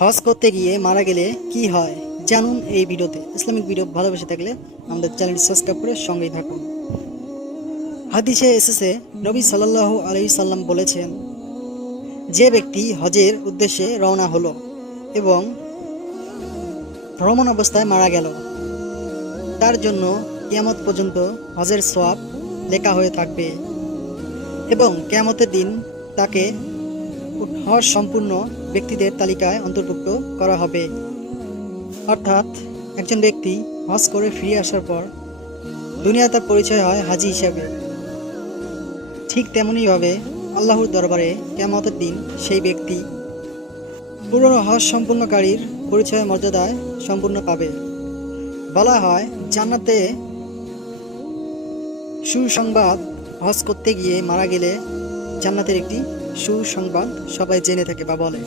হজ করতে গিয়ে মারা গেলে কি হয় জানুন এই ভিডিওতে। ইসলামিক ভিডিও ভালোবেসে থাকলে আমাদের চ্যানেলটি সাবস্ক্রাইব করে সঙ্গেই থাকুন। হাদিসে এসেছে, নবী সাল্লাল্লাহু আলাইহি সাল্লাম বলেছেন, যে ব্যক্তি হজের উদ্দেশ্যে রওনা হলো এবং ভ্রমণ অবস্থায় মারা গেল, তার জন্য কিয়ামত পর্যন্ত হজের সোয়াব লেখা হয়ে থাকবে এবং কেয়ামতের দিন তাকে হজ সম্পূর্ণ ব্যক্তিদের তালিকায় অন্তর্ভুক্ত করা হবে। অর্থাৎ, একজন ব্যক্তি হজ করে ফিরে আসার পর দুনিয়া তার পরিচয় হয় হাজি হিসাবে। ঠিক তেমনইভাবে আল্লাহর দরবারে কেয়ামতের দিন সেই ব্যক্তি পুরনো হজ সম্পূর্ণকারীর পরিচয় মর্যাদায় সম্পূর্ণ পাবে। বলা হয়, জান্নাতে সুসংবাদ হজ করতে গিয়ে মারা গেলে জান্নাতের একটি সুসংবাদ সবাই জেনে থাকে বা বলে।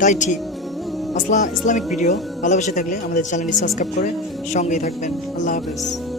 তাই ঠিক। আসলা ইসলামিক ভিডিও ভালোবেসে থাকলে আমাদের চ্যানেলটি সাবস্ক্রাইব করে সঙ্গেই থাকবেন। আল্লাহ হাফেজ।